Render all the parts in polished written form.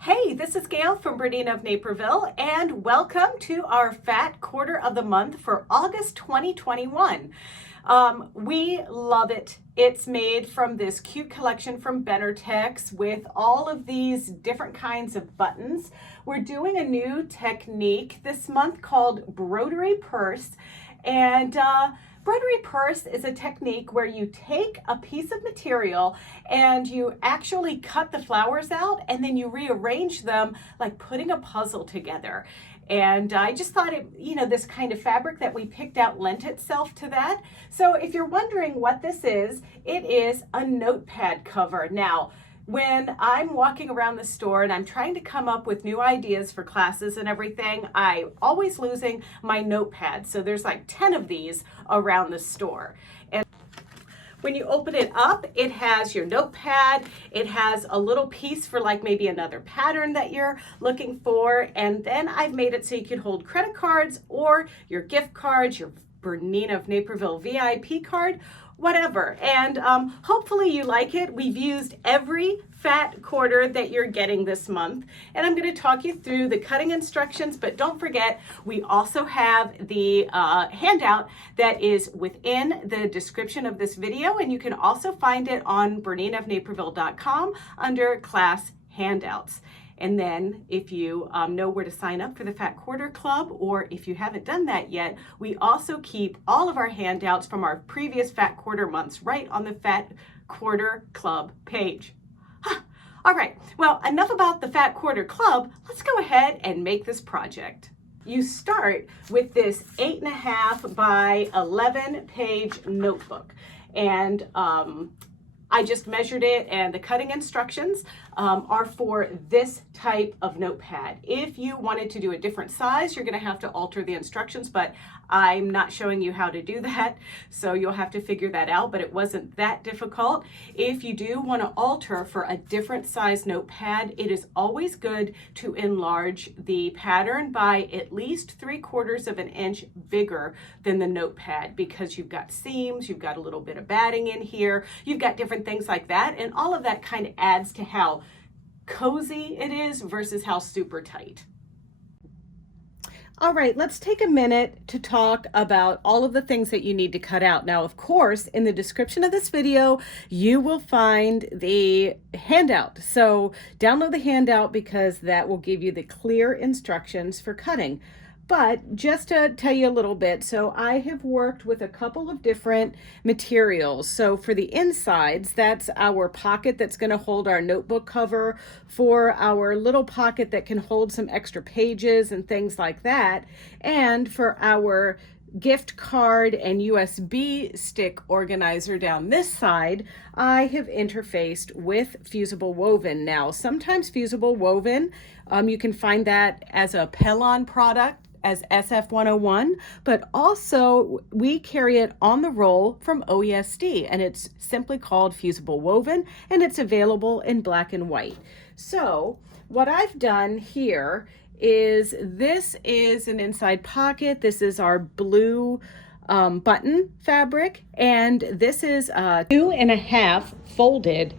Hey, this is Gail from BERNINA of Naperville, and welcome to our Fat Quarter of the Month for August 2021. We love it. It's made from this cute collection from Benartex with all of these different kinds of buttons. We're doing a new technique this month called Broderie Perse, and Broderie Perse is a technique where you take a piece of material and you actually cut the flowers out and then you rearrange them like putting a puzzle together. And I just thought this kind of fabric that we picked out lent itself to that. So if you're wondering what this is, it is a notepad cover. Now, when I'm walking around the store and I'm trying to come up with new ideas for classes and everything, I'm always losing my notepad. So there's like 10 of these around the store. And when you open it up, it has your notepad, it has a little piece for like maybe another pattern that you're looking for, and then I've made it so you can hold credit cards or your gift cards, your BERNINA of Naperville VIP card, whatever. And hopefully you like it. We've used every fat quarter that you're getting this month, and I'm going to talk you through the cutting instructions, but don't forget we also have the handout that is within the description of this video, and you can also find it on BERNINAofNaperville.com under class handouts. And then if you know where to sign up for the Fat Quarter Club, or if you haven't done that yet, we also keep all of our handouts from our previous Fat Quarter months right on the Fat Quarter Club page. All right, well, enough about the Fat Quarter Club. Let's go ahead and make this project. You start with this 8.5 by 11 page notebook. And I just measured it, and the cutting instructions are for this type of notepad. If you wanted to do a different size, you're going to have to alter the instructions, but I'm not showing you how to do that, so you'll have to figure that out, but it wasn't that difficult. If you do want to alter for a different size notepad, it is always good to enlarge the pattern by at least 3/4 of an inch bigger than the notepad, because you've got seams, you've got a little bit of batting in here, you've got different things like that, and all of that kind of adds to how cozy it is versus how super tight. All right, let's take a minute to talk about all of the things that you need to cut out. Now, of course, in the description of this video, you will find the handout. So download the handout because that will give you the clear instructions for cutting. But just to tell you a little bit, so I have worked with a couple of different materials. So for the insides, that's our pocket that's going to hold our notebook cover, for our little pocket that can hold some extra pages and things like that, and for our gift card and USB stick organizer down this side, I have interfaced with fusible woven. Now, sometimes fusible woven, you can find that as a Pellon product, as SF101, but also we carry it on the roll from OESD, and it's simply called fusible woven, and it's available in black and white. So what I've done here is, this is an inside pocket. This is our blue button fabric, and this is 2.5 folded,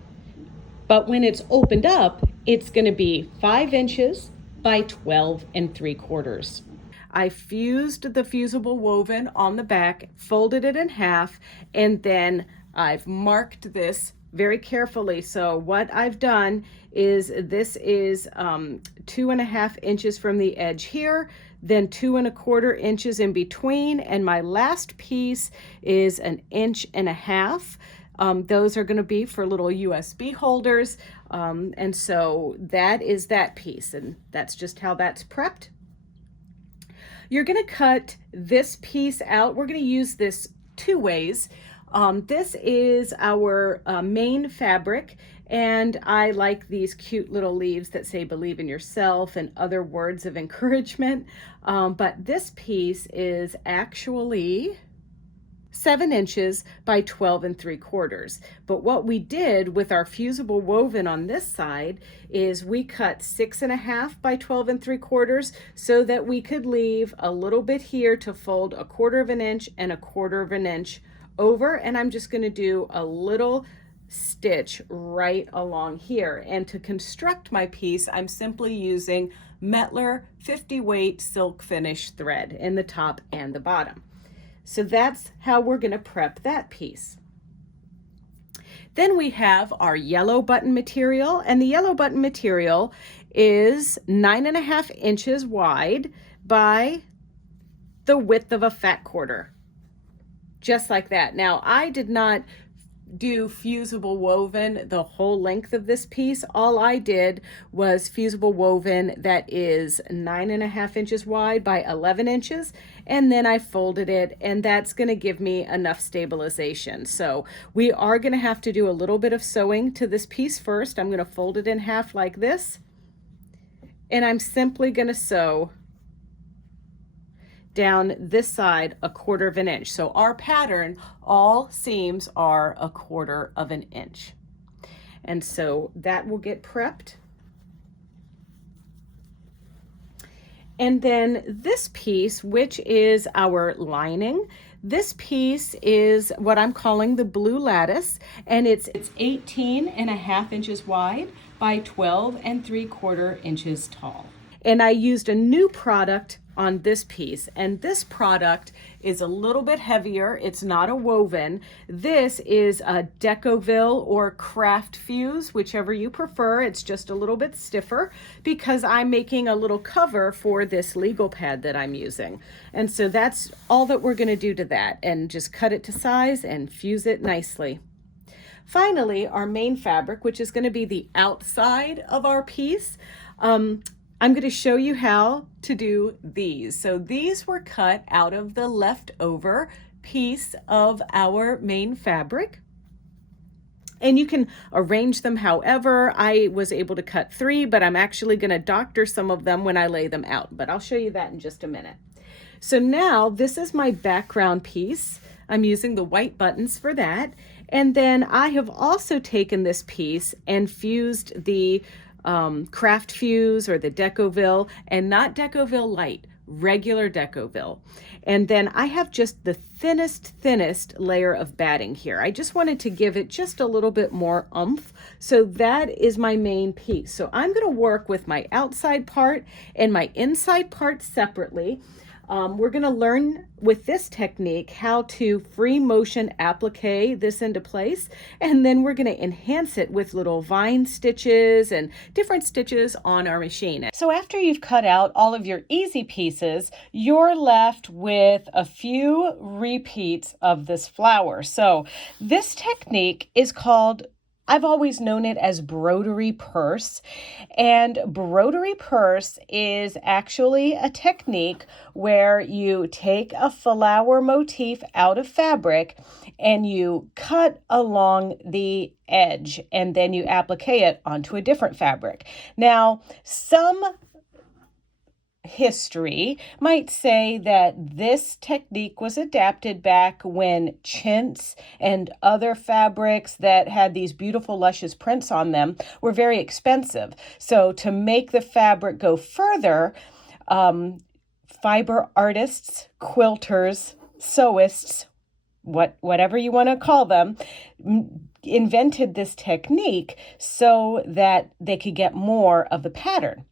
but when it's opened up, it's going to be 5 inches by 12 3/4. I fused the fusible woven on the back, folded it in half, and then I've marked this very carefully. So what I've done is, this is 2.5 inches from the edge here, then 2.25 inches in between, and my last piece is 1.5 inches. Those are going to be for little USB holders, and so that is that piece, and that's just how that's prepped. You're going to cut this piece out. We're going to use this 2 ways. This is our main fabric, and I like these cute little leaves that say "believe in yourself" and other words of encouragement. But this piece is actually 7 inches by 12 3/4. But what we did with our fusible woven on this side is we cut 6.5 by 12 3/4 so that we could leave a little bit here to fold 1/4 inch and 1/4 inch over. And I'm just going to do a little stitch right along here. And to construct my piece, I'm simply using Metler 50 weight silk finish thread in the top and the bottom. So that's how we're going to prep that piece. Then we have our yellow button material, and the yellow button material is 9.5 inches wide by the width of a fat quarter, just like that. Now, I did not do fusible woven the whole length of this piece. All I did was fusible woven that is 9.5 inches wide by 11 inches, and then I folded it, and that's going to give me enough stabilization. So we are going to have to do a little bit of sewing to this piece first. I'm going to fold it in half like this, and I'm simply going to sew down this side 1/4 of an inch. So our pattern, all seams are 1/4 of an inch. And so that will get prepped. And then this piece, which is our lining, this piece is what I'm calling the blue lattice, and it's 18.5 inches wide by 12 3/4 inches tall. And I used a new product on this piece, and this product is a little bit heavier. It's not a woven. This is a Decorative or Craft Fuse, whichever you prefer. It's just a little bit stiffer because I'm making a little cover for this legal pad that I'm using. And so that's all that we're going to do to that, and just cut it to size and fuse it nicely. Finally, our main fabric, which is going to be the outside of our piece. I'm going to show you how to do these. So these were cut out of the leftover piece of our main fabric. And you can arrange them however. I was able to cut 3, but I'm actually going to doctor some of them when I lay them out. But I'll show you that in just a minute. So now this is my background piece. I'm using the white buttons for that. And then I have also taken this piece and fused the Craft Fuse or the Decorative, and not Decorative Light, regular Decorative. And then I have just the thinnest layer of batting here. I just wanted to give it just a little bit more oomph. So that is my main piece. So I'm going to work with my outside part and my inside part separately. We're going to learn with this technique how to free motion applique this into place, and then we're going to enhance it with little vine stitches and different stitches on our machine. So after you've cut out all of your easy pieces, you're left with a few repeats of this flower. So this technique is called, I've always known it as Broderie Perse, and Broderie Perse is actually a technique where you take a flower motif out of fabric and you cut along the edge, and then you applique it onto a different fabric. Now, some history might say that this technique was adapted back when chintz and other fabrics that had these beautiful luscious prints on them were very expensive. So to make the fabric go further, fiber artists, quilters, sewists, whatever you want to call them, invented this technique so that they could get more of the pattern.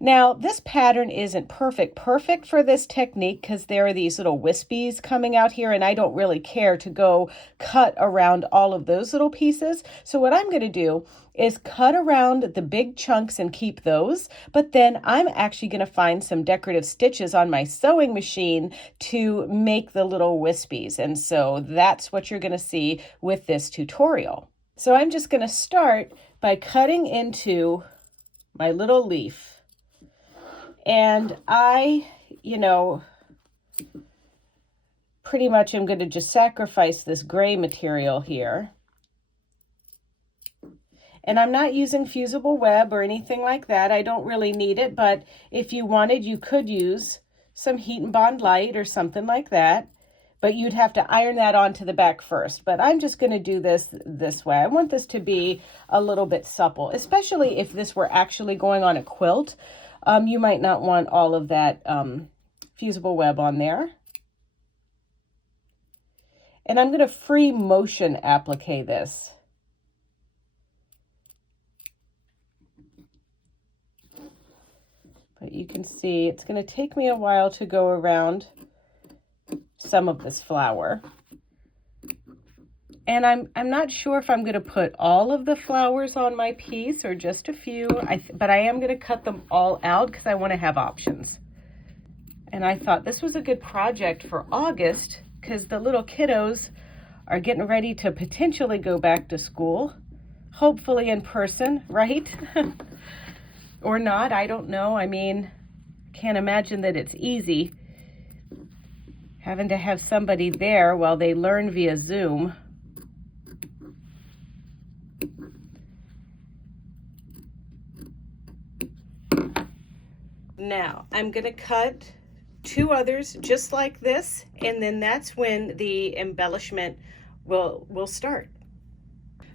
Now, this pattern isn't perfect for this technique because there are these little wispies coming out here, and I don't really care to go cut around all of those little pieces. So what I'm going to do is cut around the big chunks and keep those, but then I'm actually going to find some decorative stitches on my sewing machine to make the little wispies. And so that's what you're going to see with this tutorial. So I'm just going to start by cutting into my little leaf. And I, pretty much am going to just sacrifice this gray material here. And I'm not using fusible web or anything like that. I don't really need it, but if you wanted, you could use some Heat and Bond Light or something like that. But you'd have to iron that onto the back first. But I'm just going to do this way. I want this to be a little bit supple, especially if this were actually going on a quilt. You might not want all of that fusible web on there. And I'm going to free motion applique this. But you can see it's going to take me a while to go around some of this flower. And I'm not sure if I'm going to put all of the flowers on my piece or just a few, but I am going to cut them all out because I want to have options. And I thought this was a good project for August because the little kiddos are getting ready to potentially go back to school, hopefully in person, right? Or not, I don't know. I mean, can't imagine that it's easy having to have somebody there while they learn via Zoom. Now, I'm going to cut 2 others just like this, and then that's when the embellishment will start.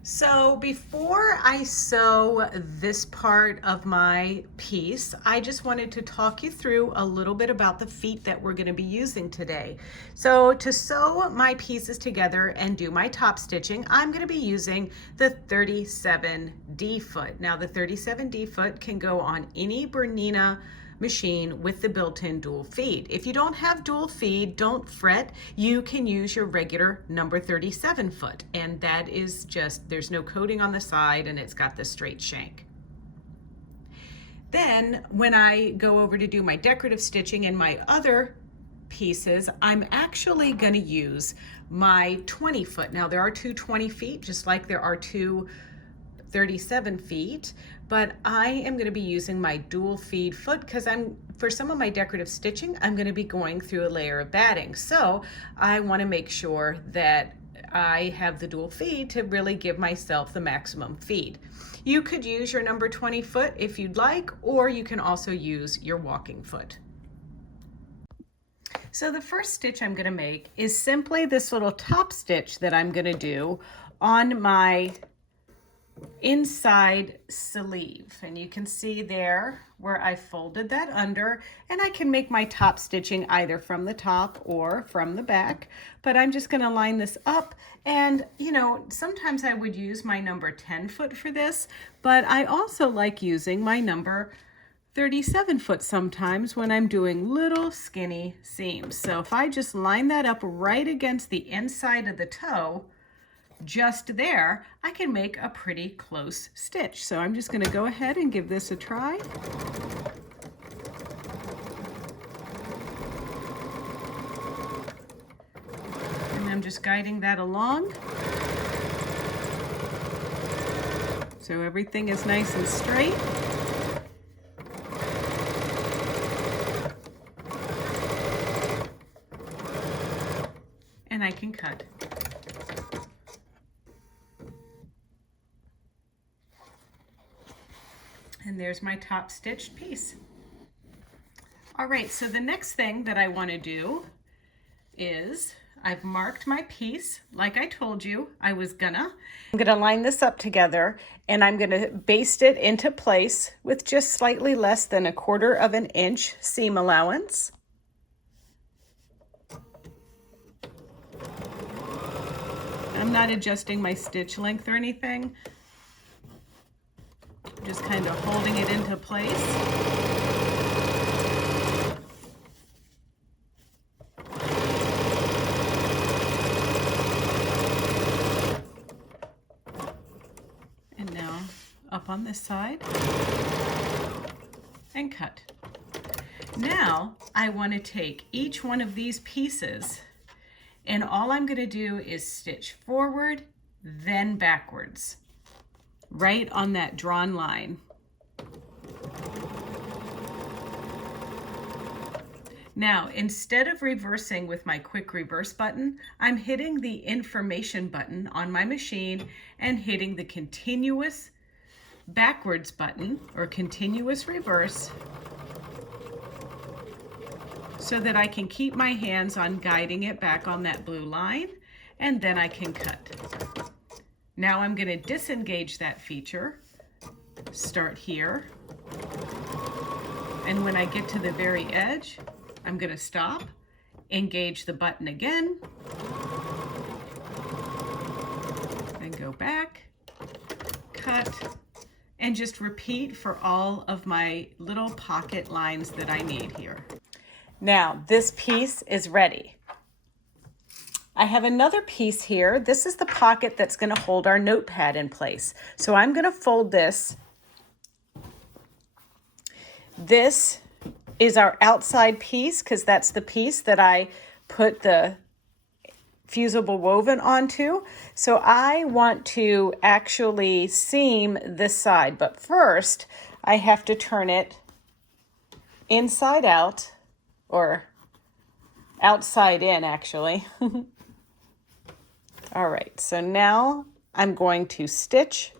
So before I sew this part of my piece, I just wanted to talk you through a little bit about the feet that we're going to be using today. So to sew my pieces together and do my top stitching, I'm going to be using the 37D foot. Now the 37D foot can go on any Bernina machine with the built-in dual feed. If you don't have dual feed, don't fret. You can use your regular number 37 foot, and that is just, there's no coating on the side and it's got the straight shank. Then when I go over to do my decorative stitching in my other pieces, I'm actually going to use my 20 foot. Now there are 2 20 feet, just like there are 2 37 feet, but I am going to be using my dual feed foot because for some of my decorative stitching, I'm going to be going through a layer of batting. So I want to make sure that I have the dual feed to really give myself the maximum feed. You could use your number 20 foot if you'd like, or you can also use your walking foot. So the first stitch I'm going to make is simply this little top stitch that I'm going to do on my inside sleeve, and you can see there where I folded that under, and I can make my top stitching either from the top or from the back, but I'm just going to line this up. And you know, sometimes I would use my number 10 foot for this, but I also like using my number 37 foot sometimes when I'm doing little skinny seams. So if I just line that up right against the inside of the toe, just there, I can make a pretty close stitch. So I'm just going to go ahead and give this a try. And I'm just guiding that along. So everything is nice and straight. And I can cut. And there's my top stitched piece. All right, so the next thing that I want to do is I've marked my piece like I told you I'm gonna line this up together, and I'm gonna baste it into place with just slightly less than 1/4 inch seam allowance. I'm not adjusting my stitch length or anything. Just kind of holding it into place. And now up on this side and cut. Now I want to take each one of these pieces, and all I'm going to do is stitch forward, then backwards, right on that drawn line. Now, instead of reversing with my quick reverse button, I'm hitting the information button on my machine and hitting the continuous backwards button or continuous reverse so that I can keep my hands on guiding it back on that blue line, and then I can cut. Now I'm going to disengage that feature, start here, and when I get to the very edge, I'm going to stop, engage the button again, and go back, cut, and just repeat for all of my little pocket lines that I need here. Now this piece is ready. I have another piece here. This is the pocket that's going to hold our notepad in place. So I'm going to fold this. This is our outside piece because that's the piece that I put the fusible woven onto. So I want to actually seam this side, but first I have to turn it inside out, or outside in actually. All right, so now I'm going to stitch,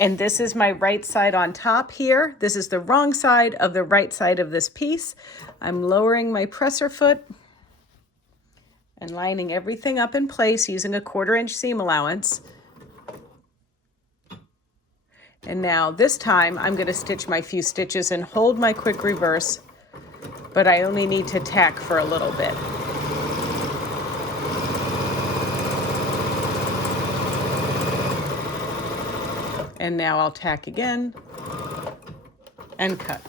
and this is my right side on top here. This is the wrong side of the right side of this piece. I'm lowering my presser foot and lining everything up in place using a 1/4 inch seam allowance. And now this time I'm going to stitch my few stitches and hold my quick reverse, but I only need to tack for a little bit. And now I'll tack again and cut.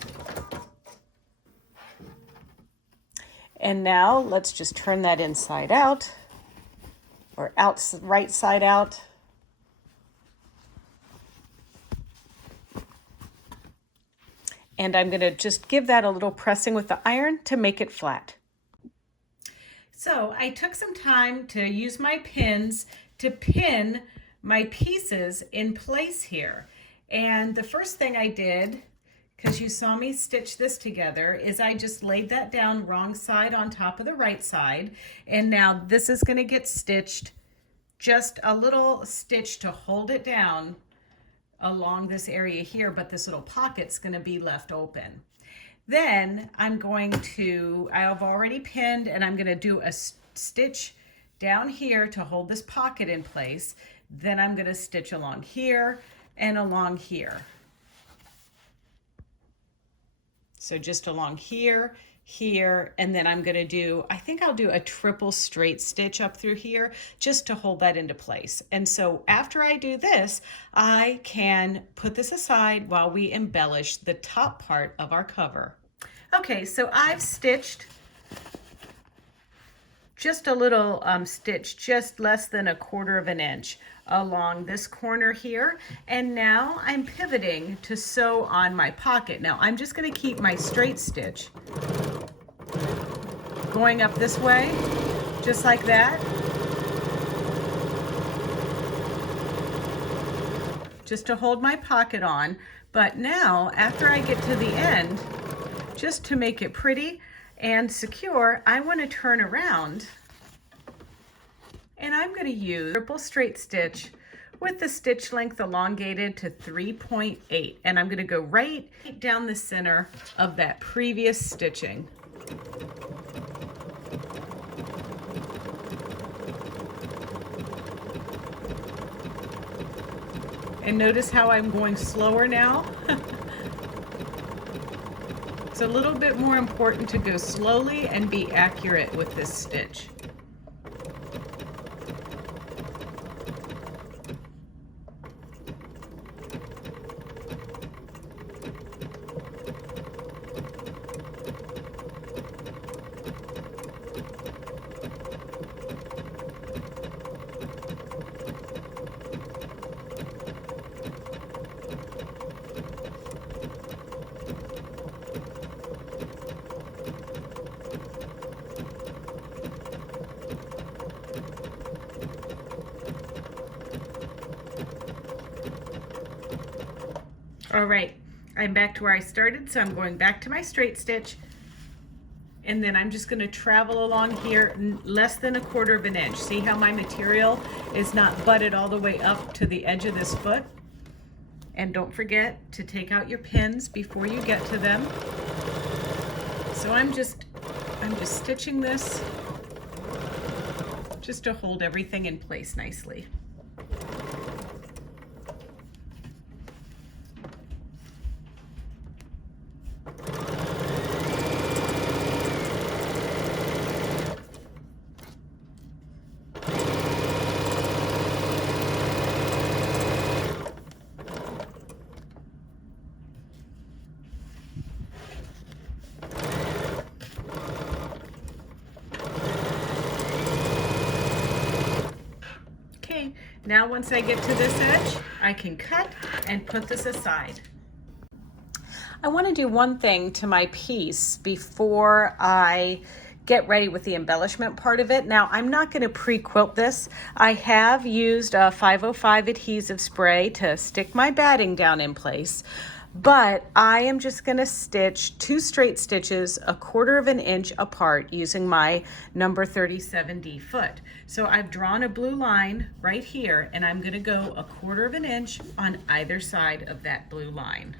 And now let's just turn that inside out, or right side out. And I'm going to just give that a little pressing with the iron to make it flat. So I took some time to use my pins to pin my pieces in place here. And the first thing I did, because you saw me stitch this together, is I just laid that down wrong side on top of the right side. And now this is going to get stitched, just a little stitch to hold it down along this area here, but this little pocket's going to be left open. Then I'm going to, I've already pinned, and I'm going to do a stitch down here to hold this pocket in place. Then I'm going to stitch along here and along here. So just along here, here, and then I'm going to do, I think I'll do a triple straight stitch up through here just to hold that into place. And so after I do this, I can put this aside while we embellish the top part of our cover. Okay, so I've stitched just a little stitch, just less than 1/4 inch along this corner here. And now I'm pivoting to sew on my pocket. Now I'm just going to keep my straight stitch going up this way, just like that. Just to hold my pocket on. But now, after I get to the end, just to make it pretty and secure, I want to turn around, and I'm going to use triple straight stitch with the stitch length elongated to 3.8, and I'm going to go right down the center of that previous stitching. And notice how I'm going slower now. It's a little bit more important to go slowly and be accurate with this stitch. All right, I'm back to where I started, so I'm going back to my straight stitch, and then I'm just going to travel along here less than 1/4 inch. See how my material is not butted all the way up to the edge of this foot? And don't forget to take out your pins before you get to them. So I'm just stitching this just to hold everything in place nicely. Now once I get to this edge, I can cut and put this aside. I want to do one thing to my piece before I get ready with the embellishment part of it. Now, I'm not going to pre-quilt this. I have used a 505 adhesive spray to stick my batting down in place, but I am just going to stitch 2 straight stitches 1/4 inch apart using my number 37D foot. So I've drawn a blue line right here, and I'm going to go 1/4 inch on either side of that blue line.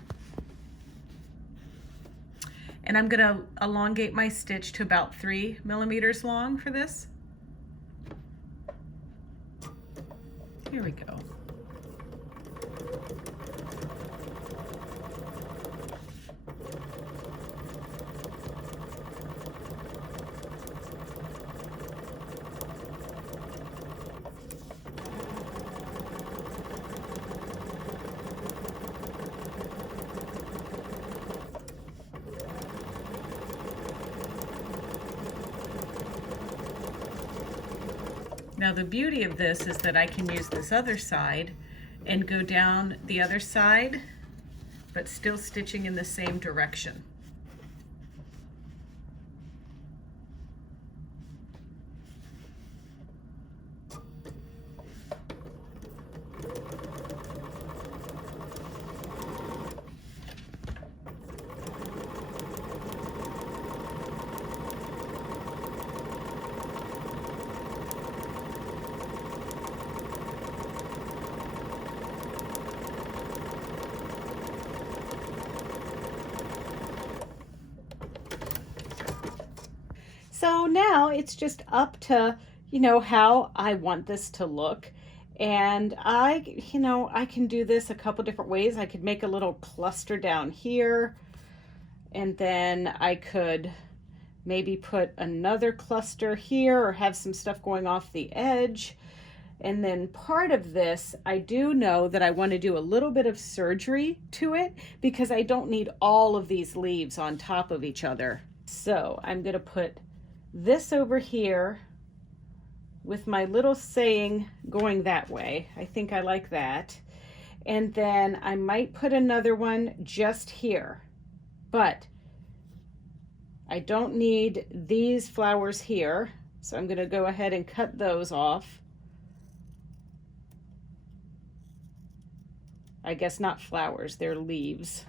And I'm gonna elongate my stitch to about 3 millimeters long for this. Here we go. Now the beauty of this is that I can use this other side and go down the other side, but still stitching in the same direction. So now it's just up to, how I want this to look. And I can do this a couple different ways. I could make a little cluster down here, and then I could maybe put another cluster here or have some stuff going off the edge. And then part of this, I do know that I want to do a little bit of surgery to it because I don't need all of these leaves on top of each other. So I'm going to put this over here with my little saying going that way. I think I like that. And then I might put another one just here, but I don't need these flowers here. So I'm going to go ahead and cut those off. I guess not flowers, they're leaves.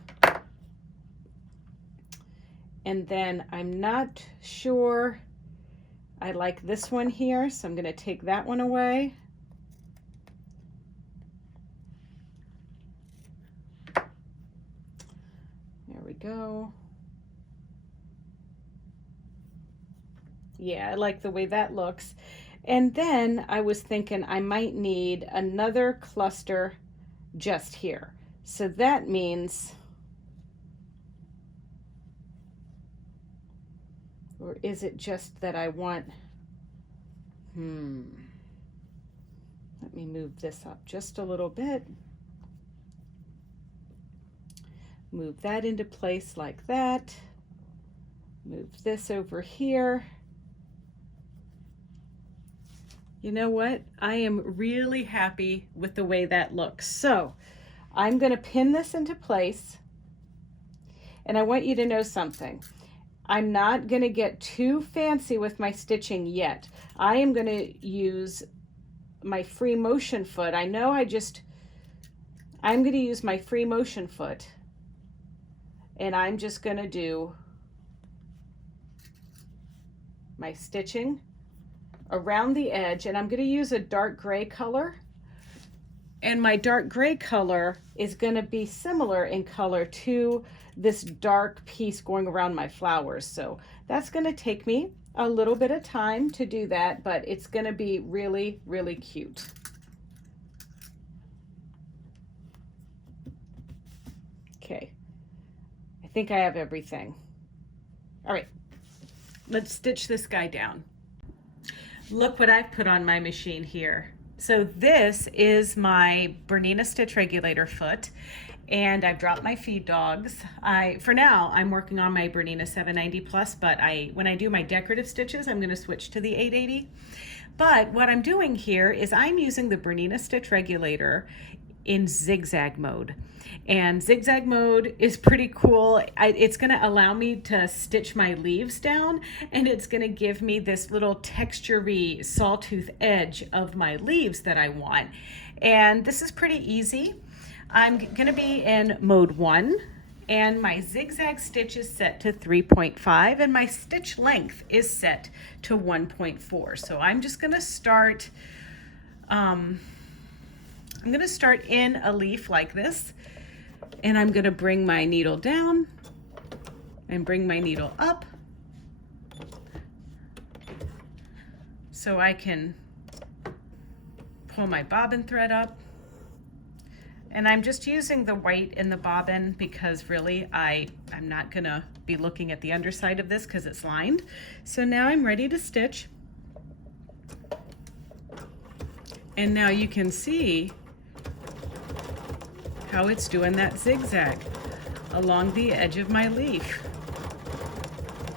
And then I'm not sure I like this one here, so I'm going to take that one away. There we go. Yeah, I like the way that looks. And then I was thinking I might need another cluster just here. So that means, or is it just that I want, let me move this up just a little bit. Move that into place like that. Move this over here. You know what? I am really happy with the way that looks. So I'm going to pin this into place. And I want you to know something. I'm not going to get too fancy with my stitching yet. I am going to use my free motion foot. I'm going to use my free motion foot. And I'm just going to do my stitching around the edge, and I'm going to use a dark gray color, and my dark gray color is going to be similar in color to this dark piece going around my flowers. So that's going to take me a little bit of time to do that, but it's going to be really, really cute. Okay, I think I have everything. All right, let's stitch this guy down. Look what I've put on my machine here. So this is my BERNINA stitch regulator foot, and I've dropped my feed dogs. For now, I'm working on my BERNINA 790 plus, but when I do my decorative stitches, I'm going to switch to the 880. But what I'm doing here is I'm using the Bernina stitch regulator in zigzag mode. And zigzag mode is pretty cool. It's gonna allow me to stitch my leaves down, and it's gonna give me this little texture-y sawtooth edge of my leaves that I want. And this is pretty easy. I'm gonna be in mode 1, and my zigzag stitch is set to 3.5, and my stitch length is set to 1.4. So I'm just gonna start, I'm gonna start in a leaf like this, and I'm gonna bring my needle down and bring my needle up so I can pull my bobbin thread up. And I'm just using the white in the bobbin because really I'm not gonna be looking at the underside of this because it's lined. So now I'm ready to stitch. And now you can see how it's doing that zigzag along the edge of my leaf.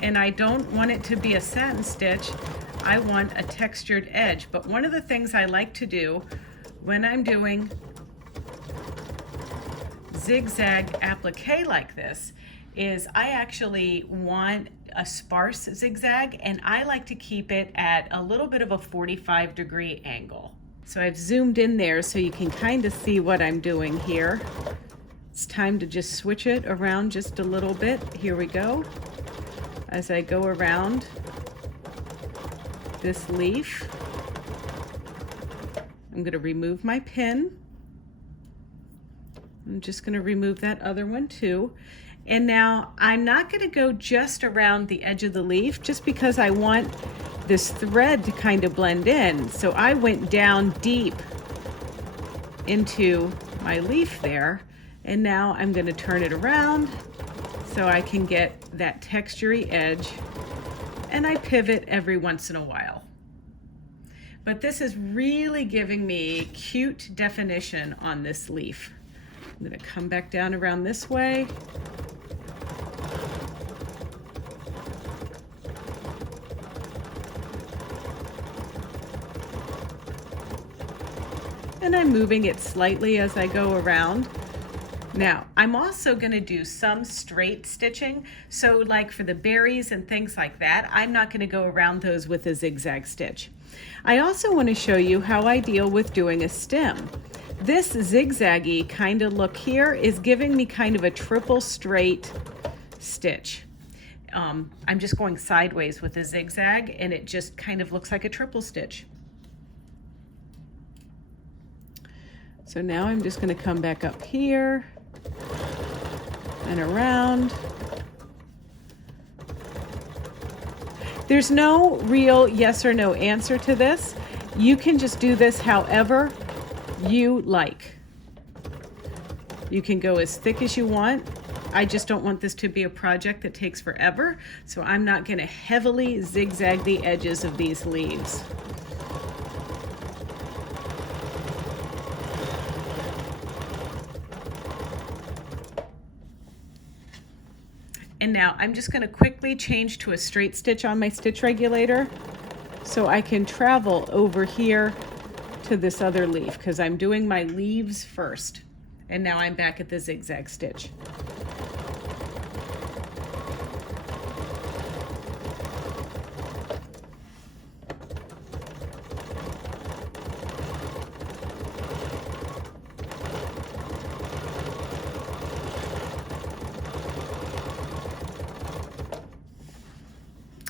And I don't want it to be a satin stitch. I want a textured edge. But one of the things I like to do when I'm doing zigzag applique like this is I actually want a sparse zigzag, and I like to keep it at a little bit of a 45-degree angle. So I've zoomed in there so you can kind of see what I'm doing here. It's time to just switch it around just a little bit. Here we go. As I go around this leaf, I'm going to remove my pin. I'm just going to remove that other one too. And now I'm not going to go just around the edge of the leaf just because I want this thread to kind of blend in. So I went down deep into my leaf there, and now I'm going to turn it around so I can get that textury edge, and I pivot every once in a while. But this is really giving me cute definition on this leaf. I'm going to come back down around this way. And I'm moving it slightly as I go around. Now, I'm also going to do some straight stitching. So like for the berries and things like that, I'm not going to go around those with a zigzag stitch. I also want to show you how I deal with doing a stem. This zigzaggy kind of look here is giving me kind of a triple straight stitch. I'm just going sideways with a zigzag, and it just kind of looks like a triple stitch. So now I'm just going to come back up here and around. There's no real yes or no answer to this. You can just do this however you like. You can go as thick as you want. I just don't want this to be a project that takes forever, so I'm not going to heavily zigzag the edges of these leaves. And now I'm just going to quickly change to a straight stitch on my stitch regulator so I can travel over here to this other leaf, because I'm doing my leaves first. And now I'm back at the zigzag stitch.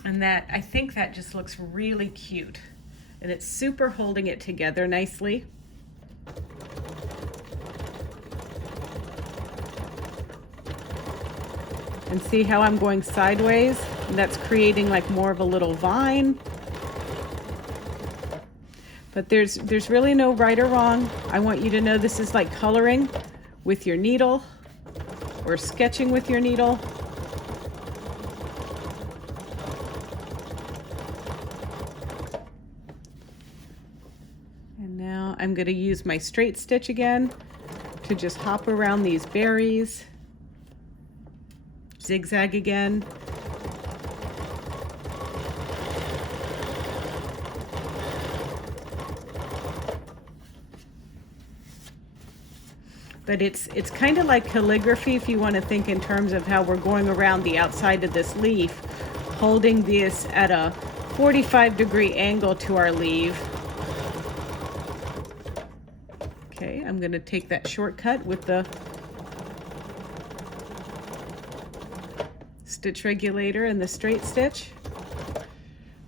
And that, I think that just looks really cute. And it's super holding it together nicely. And see how I'm going sideways? And that's creating like more of a little vine. But there's really no right or wrong. I want you to know this is like coloring with your needle or sketching with your needle. And now I'm going to use my straight stitch again to just hop around these berries. Zigzag again. But it's kind of like calligraphy if you want to think in terms of how we're going around the outside of this leaf, holding this at a 45-degree angle to our leaf. Okay, I'm going to take that shortcut with the stitch regulator and the straight stitch.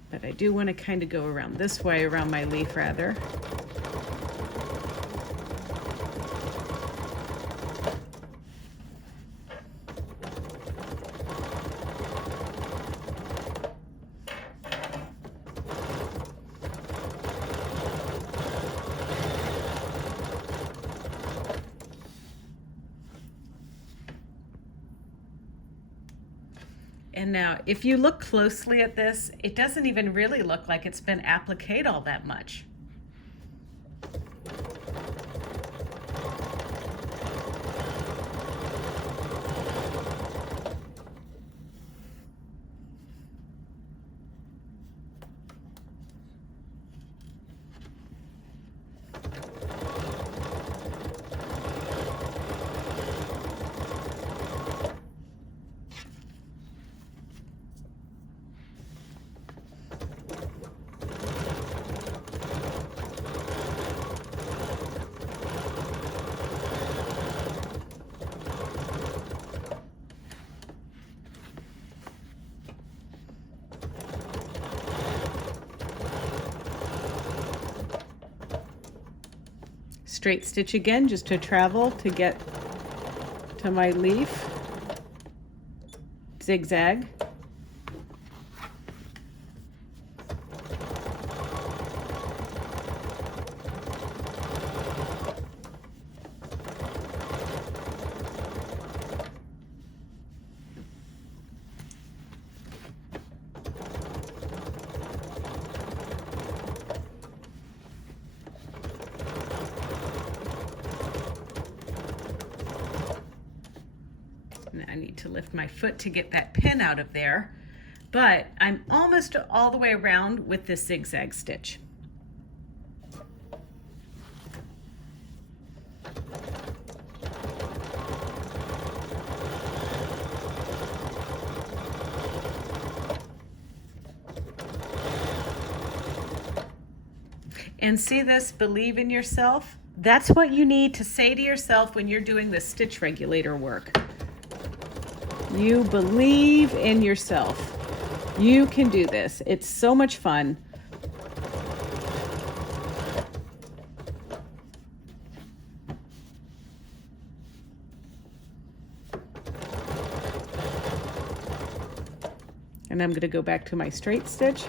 But I do want to kind of go around this way, around my leaf rather. And now, if you look closely at this, it doesn't even really look like it's been appliqued all that much. Straight stitch again just to travel to get to my leaf. Zigzag. I need to lift my foot to get that pin out of there, but I'm almost all the way around with this zigzag stitch. And see this, believe in yourself? That's what you need to say to yourself when you're doing the stitch regulator work. You believe in yourself. You can do this. It's so much fun. And I'm going to go back to my straight stitch.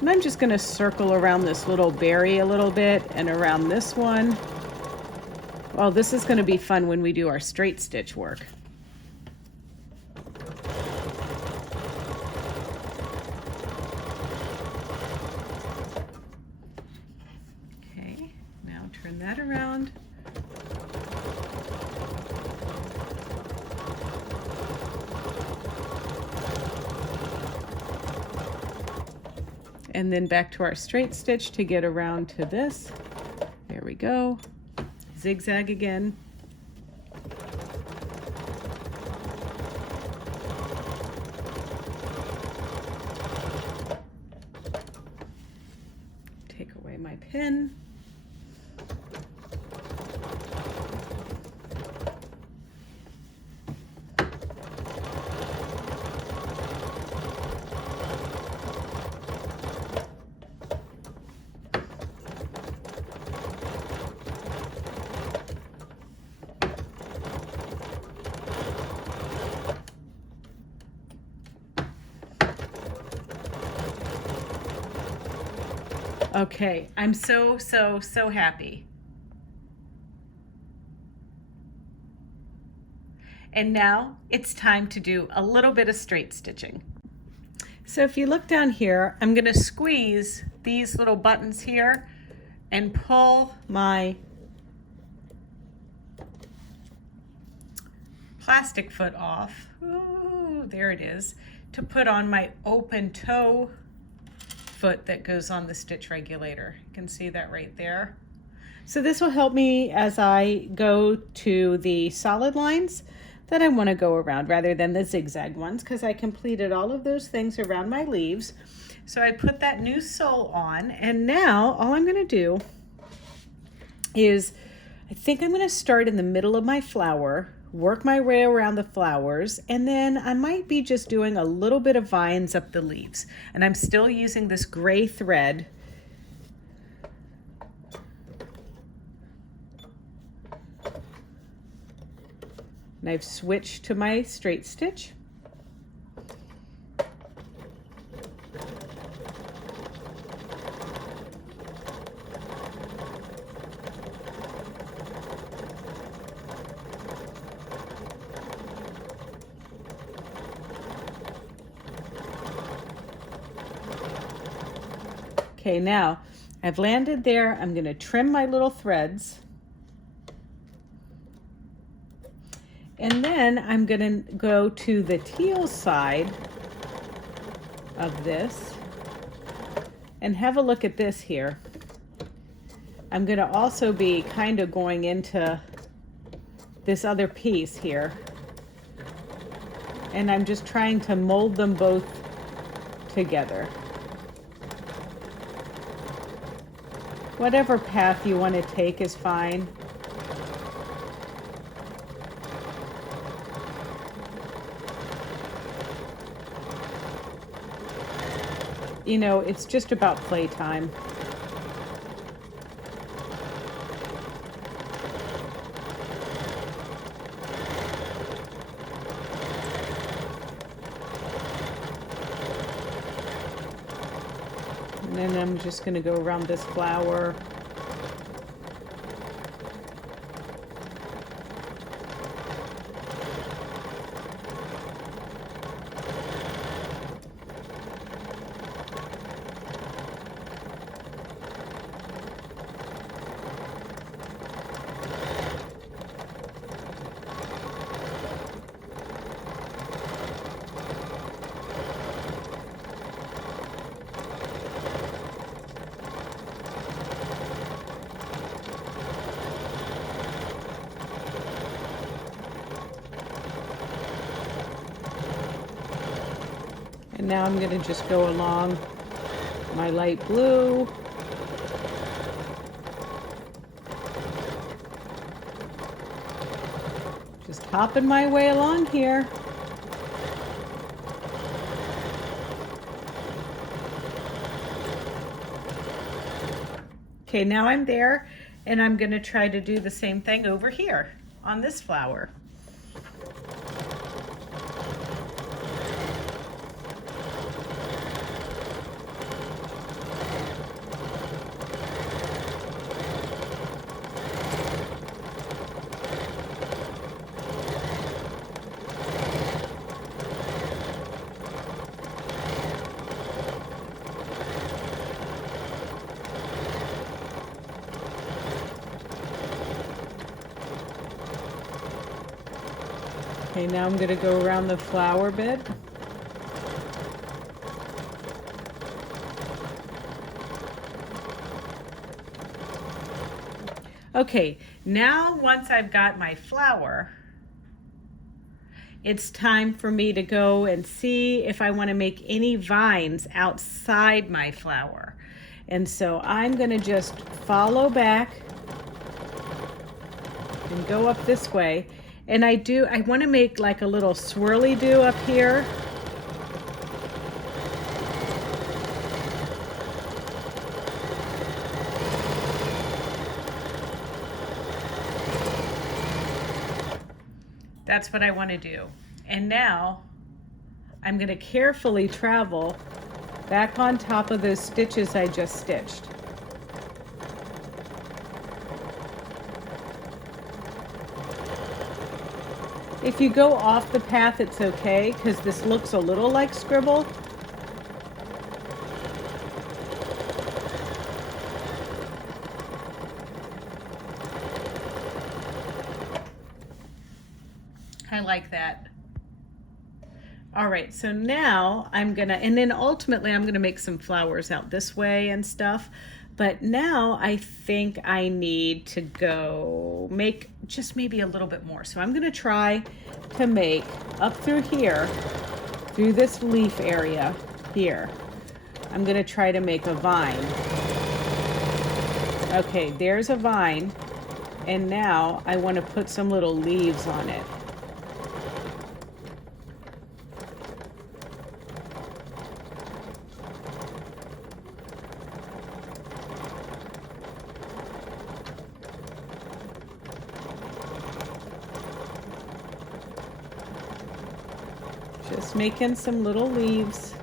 And I'm just going to circle around this little berry a little bit and around this one. Well, this is going to be fun when we do our straight stitch work. Okay, now turn that around. And then back to our straight stitch to get around to this. There we go. Zigzag again. Take away my pin. Okay, I'm so happy. And now it's time to do a little bit of straight stitching. So if you look down here, I'm going to squeeze these little buttons here and pull my plastic foot off. Ooh, there it is, to put on my open toe foot that goes on the stitch regulator. You can see that right there. So this will help me as I go to the solid lines that I want to go around rather than the zigzag ones, because I completed all of those things around my leaves. So I put that new sole on, and now all I'm going to do is, I think I'm going to start in the middle of my flower, work my way around the flowers, and then I might be just doing a little bit of vines up the leaves. And I'm still using this gray thread. And I've switched to my straight stitch. Okay, now I've landed there. I'm going to trim my little threads. And then I'm going to go to the teal side of this and have a look at this here. I'm going to also be kind of going into this other piece here. And I'm just trying to mold them both together. Whatever path you want to take is fine. You know, it's just about playtime. And then I'm just going to go around this flower. And now I'm going to just go along my light blue. Just hopping my way along here. Okay, now I'm there, and I'm going to try to do the same thing over here on this flower. Okay, now I'm going to go around the flower bed. Okay, now once I've got my flower, it's time for me to go and see if I want to make any vines outside my flower. And so I'm going to just follow back and go up this way. And I want to make like a little swirly-do up here. That's what I want to do. And now I'm going to carefully travel back on top of those stitches I just stitched. If you go off the path, it's okay, because this looks a little like scribble. I like that. All right, so now I'm gonna, and then ultimately I'm gonna make some flowers out this way and stuff, But now I think I need to go make just maybe a little bit more. So I'm gonna try to make up through here, through this leaf area here, I'm gonna try to make a vine. Okay, there's a vine. And now I want to put some little leaves on it. Just making some little leaves.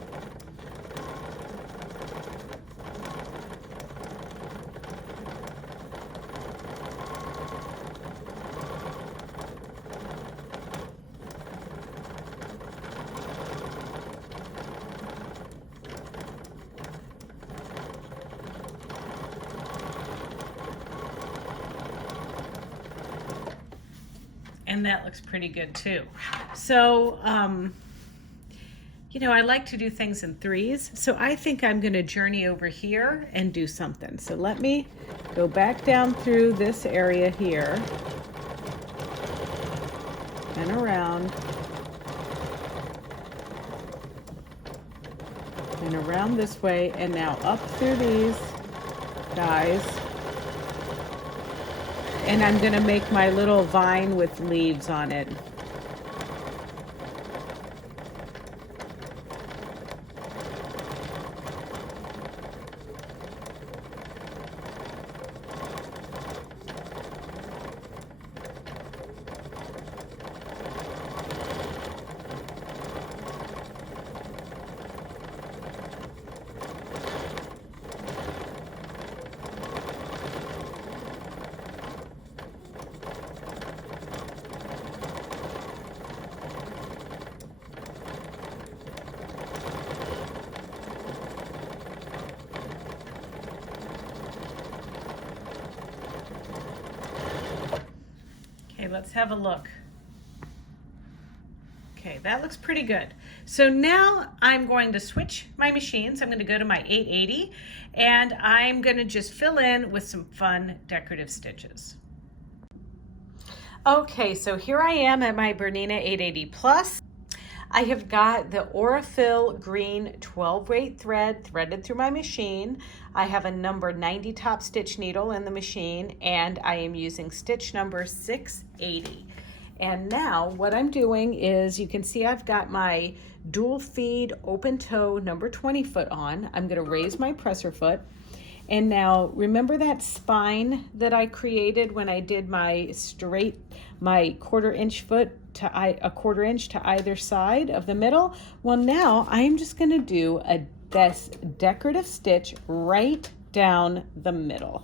And that looks pretty good too. So, you know, I like to do things in threes. So I think I'm gonna journey over here and do something. So let me go back down through this area here and around and around this way, and now up through these guys. And I'm gonna make my little vine with leaves on it. Okay, let's have a look. Okay, that looks pretty good. So now I'm going to switch my machines. I'm going to go to my 880 and I'm going to just fill in with some fun decorative stitches. Okay, so here I am at my Bernina 880 Plus. I have got the Aurifil green 12 weight thread threaded through my machine. I have a number 90 top stitch needle in the machine, and I am using stitch number 680. And now what I'm doing is, you can see I've got my dual feed open toe number 20 foot on. I'm going to raise my presser foot. And now remember that spine that I created when I did my straight, my 1/4 inch foot to a 1/4 inch to either side of the middle? Well, now I'm just going to do this decorative stitch right down the middle.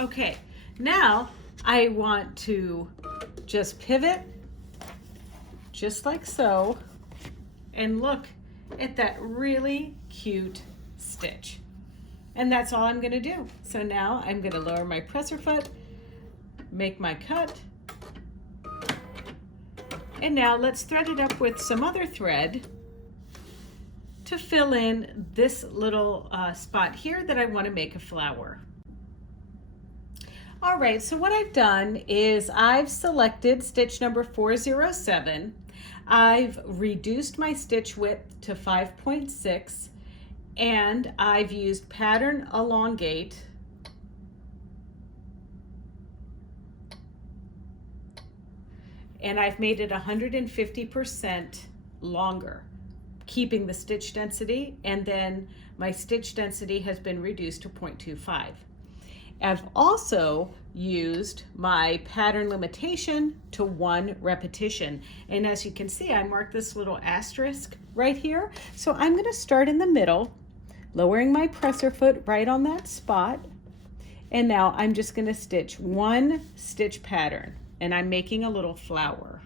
Okay, now I want to just pivot just like so, and look at that really cute stitch. And that's all I'm gonna do. So now I'm gonna lower my presser foot, make my cut, and now let's thread it up with some other thread to fill in this little spot here that I want to make a flower. All right, so what I've done is I've selected stitch number 407. I've reduced my stitch width to 5.6, and I've used pattern elongate and I've made it 150% longer, keeping the stitch density, and then my stitch density has been reduced to 0.25. I've also used my pattern limitation to 1 repetition. And as you can see, I marked this little asterisk right here. So I'm gonna start in the middle, lowering my presser foot right on that spot. And now I'm just gonna stitch 1 stitch pattern, and I'm making a little flower.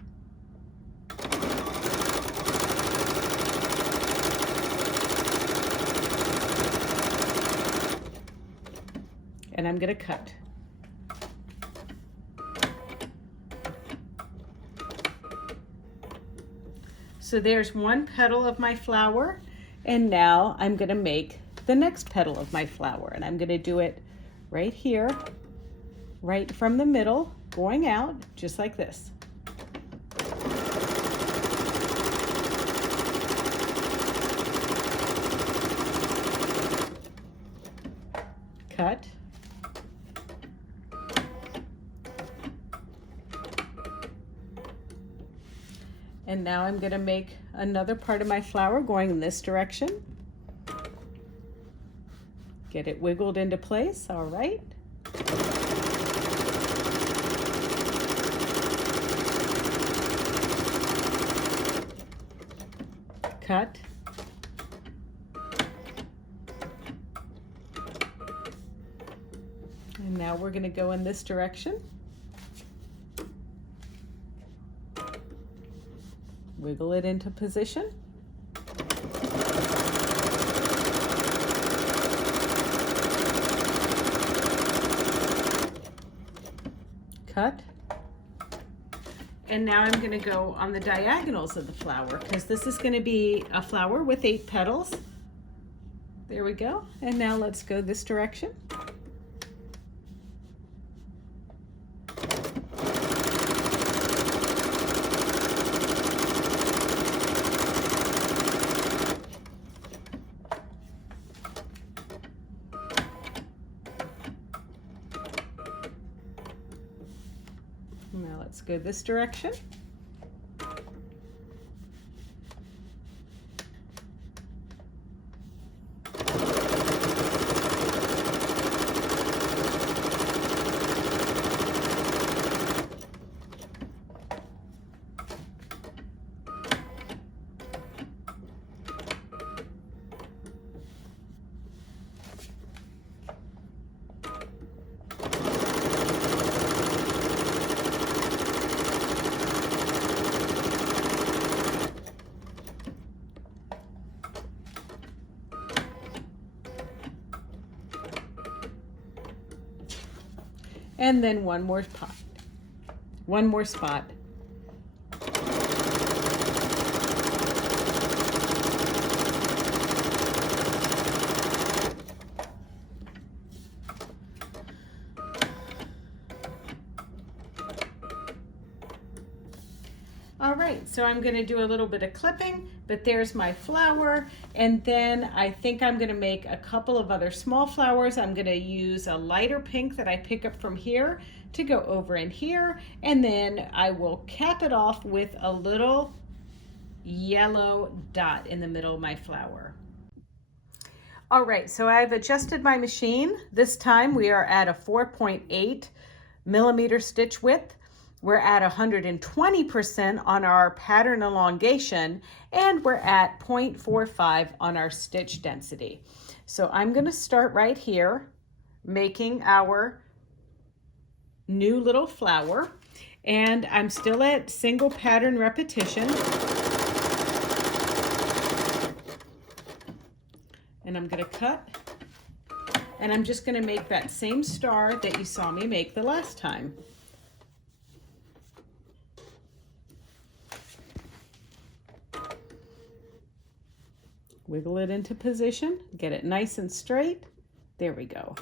And I'm gonna cut. So there's 1 petal of my flower, and now I'm gonna make the next petal of my flower, and I'm gonna do it right here, right from the middle, going out just like this. Cut. And now I'm going to make another part of my flower going in this direction. Get it wiggled into place, all right. Cut. And now we're going to go in this direction. Wiggle it into position. Cut. And now I'm going to go on the diagonals of the flower, because this is going to be a flower with 8 petals. There we go. And now let's go this direction. Now let's go this direction. And then one more spot. All right, so I'm going to do a little bit of clipping, but there's my flower. And then I think I'm going to make a couple of other small flowers. I'm going to use a lighter pink that I pick up from here to go over in here. And then I will cap it off with a little yellow dot in the middle of my flower. All right, so I've adjusted my machine. This time we are at a 4.8 millimeter stitch width. We're at 120% on our pattern elongation, and we're at 0.45 on our stitch density. So I'm going to start right here making our new little flower, and I'm still at single pattern repetition. And I'm going to cut, and I'm just going to make that same star that you saw me make the last time. Wiggle it into position, get it nice and straight. There we go.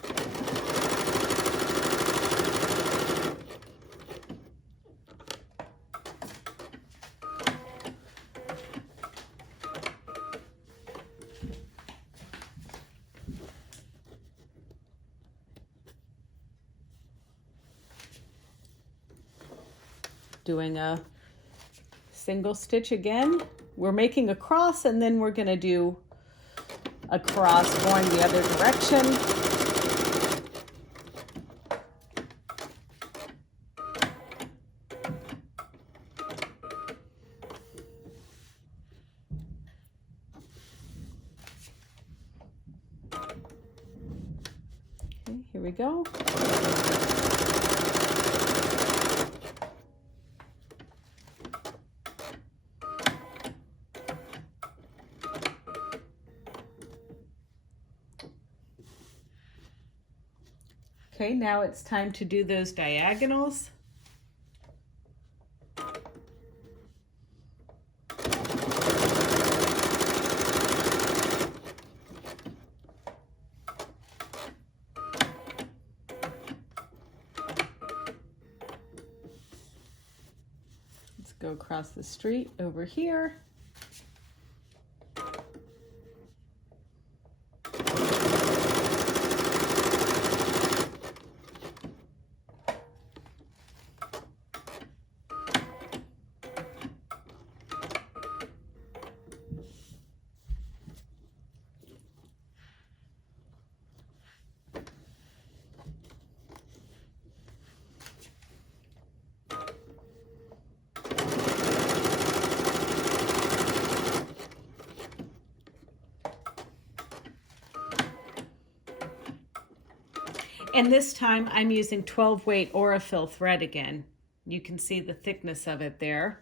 Doing a single stitch again. We're making a cross, and then we're going to do a cross going the other direction. Okay, here we go. Okay, now it's time to do those diagonals. Let's go across the street over here. And this time I'm using 12 weight Aurifil thread again. You can see the thickness of it there.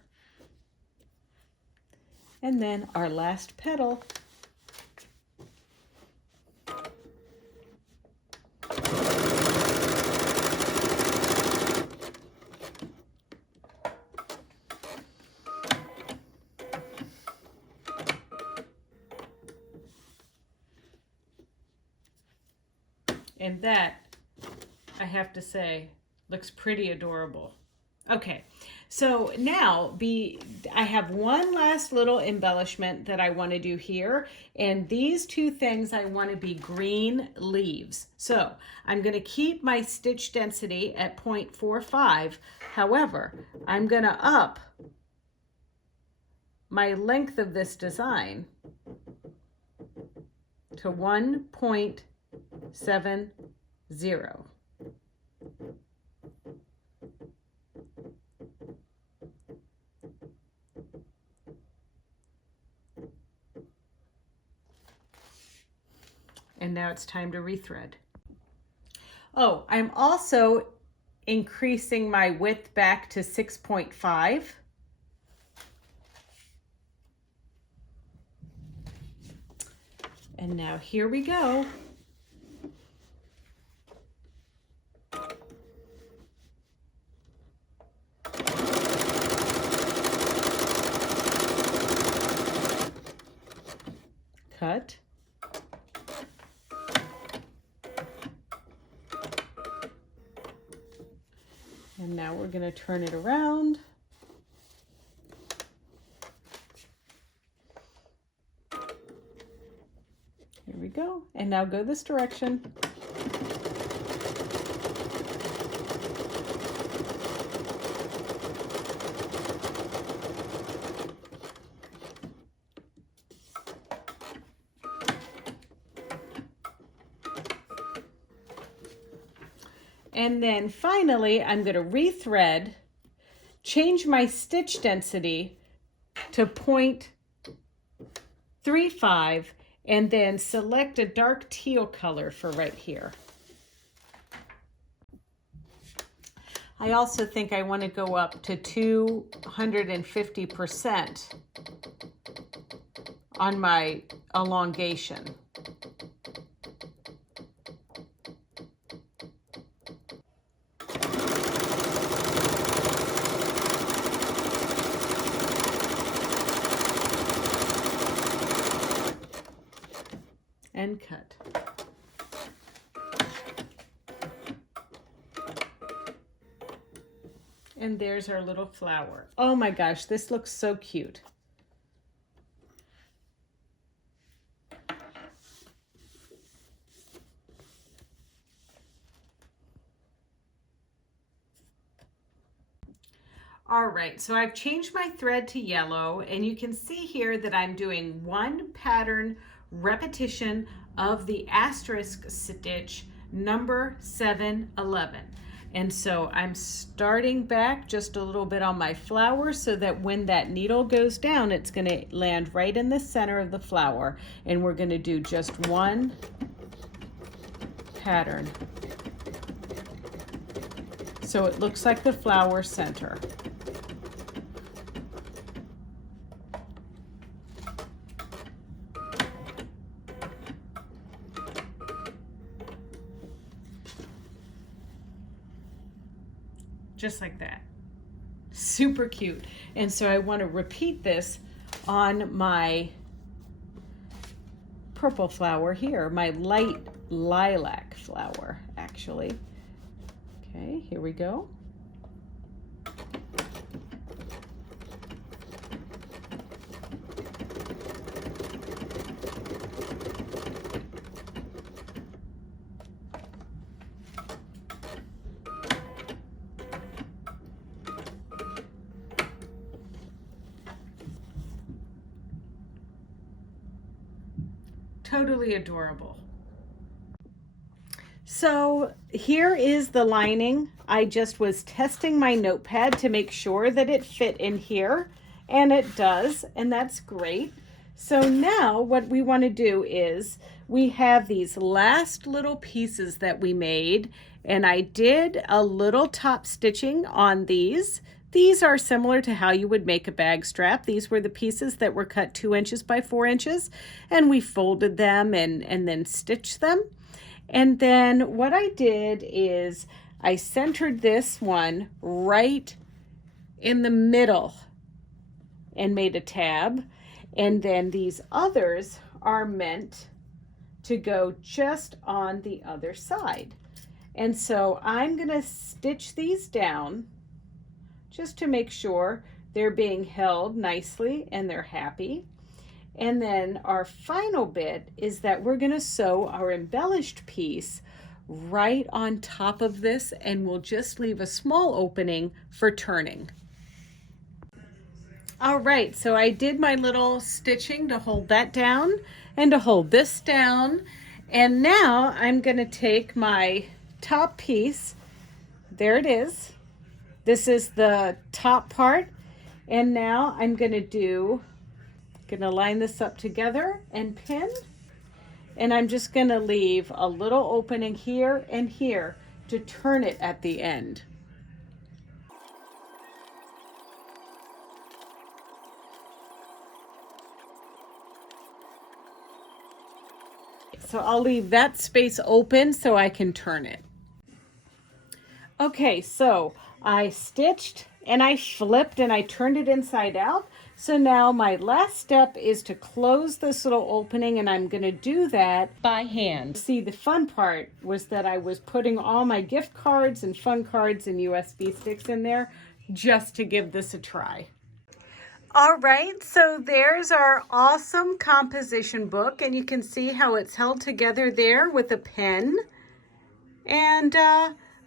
And then our last petal. And that, I have to say, looks pretty adorable. Okay, so now I have one last little embellishment that I want to do here, and these two things I want to be green leaves. So I'm going to keep my stitch density at 0.45. However, I'm going to up my length of this design to 1.70. And now it's time to rethread. Oh, I'm also increasing my width back to 6.5. And now here we go. Cut. And now we're going to turn it around. Here we go. And now go this direction. And then finally, I'm going to rethread, change my stitch density to 0.35, and then select a dark teal color for right here. I also think I want to go up to 250% on my elongation. And cut. And there's our little flower. Oh my gosh, this looks so cute. All right, so I've changed my thread to yellow, and you can see here that I'm doing one pattern repetition of the asterisk stitch number 711. And so I'm starting back just a little bit on my flower so that when that needle goes down, it's going to land right in the center of the flower. And we're going to do just one pattern. So it looks like the flower center. Just like that. Super cute. And so I want to repeat this on my purple flower here, my light lilac flower, actually. Okay, here we go. Totally adorable. So here is the lining. I just was testing my Notepad to make sure that it fit in here, and it does, and that's great. So now what we want to do is we have these last little pieces that we made, and I did a little top stitching on these. These are similar to how you would make a bag strap. These were the pieces that were cut 2 inches by 4 inches, and we folded them and then stitched them. And then what I did is I centered this one right in the middle and made a tab. And then these others are meant to go just on the other side. And so I'm going to stitch these down just to make sure they're being held nicely and they're happy. And then our final bit is that we're going to sew our embellished piece right on top of this, and we'll just leave a small opening for turning. All right, so I did my little stitching to hold that down and to hold this down. And now I'm going to take my top piece. There it is. This is the top part. And now I'm going to line this up together and pin. And I'm just going to leave a little opening here and here to turn it at the end. So I'll leave that space open so I can turn it. Okay, so I stitched and I flipped and I turned it inside out. So now my last step is to close this little opening, and I'm going to do that by hand. See, the fun part was that I was putting all my gift cards and fun cards and USB sticks in there just to give this a try. All right, so there's our awesome composition book, and you can see how it's held together there with a pen. And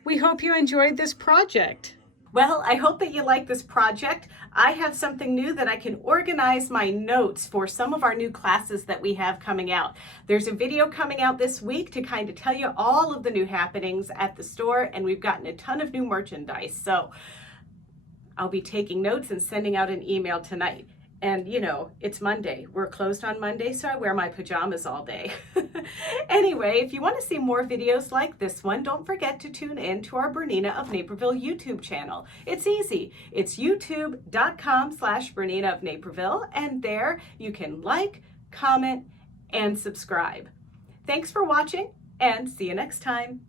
we hope you enjoyed this project. Well, I hope that you like this project. I have something new that I can organize my notes for some of our new classes that we have coming out. There's a video coming out this week to kind of tell you all of the new happenings at the store, and we've gotten a ton of new merchandise. So I'll be taking notes and sending out an email tonight. And you know, it's Monday. We're closed on Monday, so I wear my pajamas all day. Anyway, if you want to see more videos like this one, don't forget to tune in to our Bernina of Naperville YouTube channel. It's easy. It's youtube.com/Bernina of Naperville, and there you can like, comment, and subscribe. Thanks for watching, and see you next time.